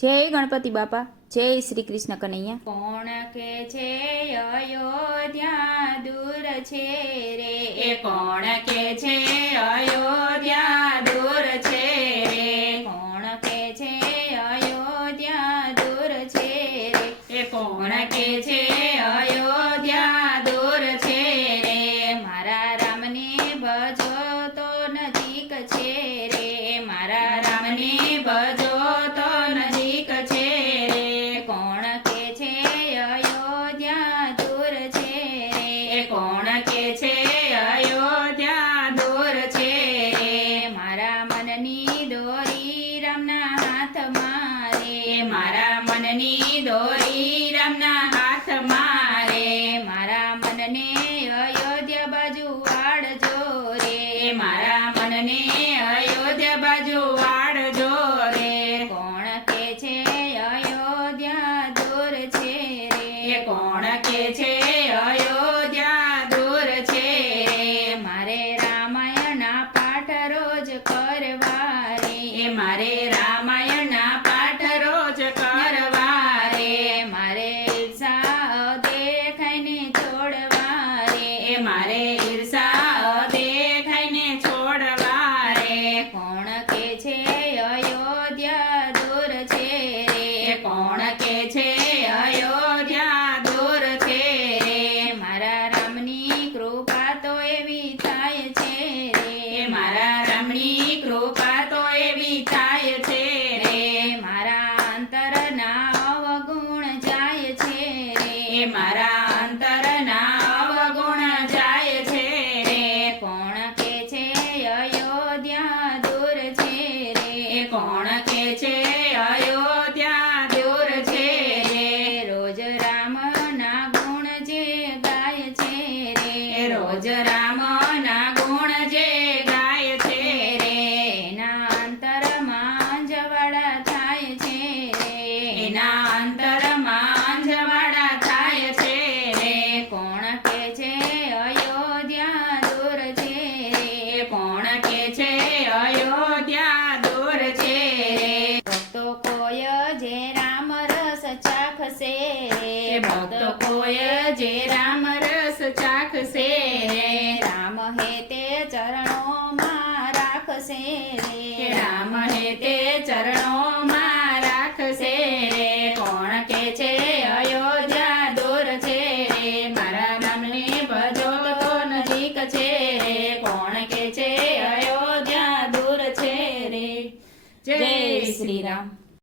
જય ગણપતિ બાપા, જય શ્રી કૃષ્ણ કનૈયા। કોણ કે છે અયોધ્યા દૂર છે રે, એ કોણ કે છે અયોધ્યા દૂર છે રે, કોણ કે છે અયોધ્યા દૂર છે રે, એ કોણ કે છે અયોધ્યા દૂર છે રે, મારા રામને ભજો તો નજીક છે રે, મારા રામને ભજો તો નજીક છે રે, કોણ કે છે અયોધ્યા દૂર છે રે, એ કોણ કે છે અયોધ્યા દૂર છે રે, મારા મનની દોરી રામના હાથમાં રે, મારા મનની દોરી રામના હાથમાં રે, મારા મનને અયોધ્યા બાજુ વાળજો રે, મારા મનને અયોધ્યા બાજુ વાળજો રે, કોણ કે છે અયોધ્યા દૂર છે રે, એ કોણ કે છે અયોધ્યા દૂર છે રે, મારે રામાયણના પાઠ રોજ કરવા રે, એ મારે રામાયણના પાઠ રોજ કરવા રે, મારે ઈર્ષા દેખાઈને છોડવા રે, એ મારે ઈર્ષા દેખાઈને છોડવા રે, કોણ કે છે અયોધ્યા દૂર છે રે, એ કોણ કે છે અયોધ્યા દૂર છે રે, મારા રામની કૃપા તો એવી થાય છે રે, એ મારા રામની કૃપા તો એવી થાય છે રે, મારા અંતરના અવગુણ જાય છે રે, એ મારા અંતરના અવગુણ જાય છે રે, કોણ કે છે અયોધ્યા દૂર છે રે, એ કોણ કે છે અયોધ્યા દૂર છે રે, રોજ રામના ગુણ જે ગાય છે રે, એ રોજ રામના ગુણ જે ગાય છે રે, એના અંતરમાં જવાડા થાય છે રે, એના અંતરમાં અંજવાડા થાય છે રે, કોણ કે છે અયોધ્યા દૂર છે રે, એ કોણ કે છે અયોધ્યા દૂર છે રે, ભક્તો કોઈ જે રામ રસ ચાખશે રે, એ ભક્તો કોઈ જે રામ રસ ચાખશે રે, રામ હે તે ચરણોમાં રાખશે કે રે, રામ હે તે ચરણોમાં રાખશે રે, કોણ કે છે અયોધ્યા દૂર છે રે, મારા રામને ભજો તો નજીક છે રે, કોણ કે છે અયોધ્યા દૂર છે રે, જય શ્રી રામ।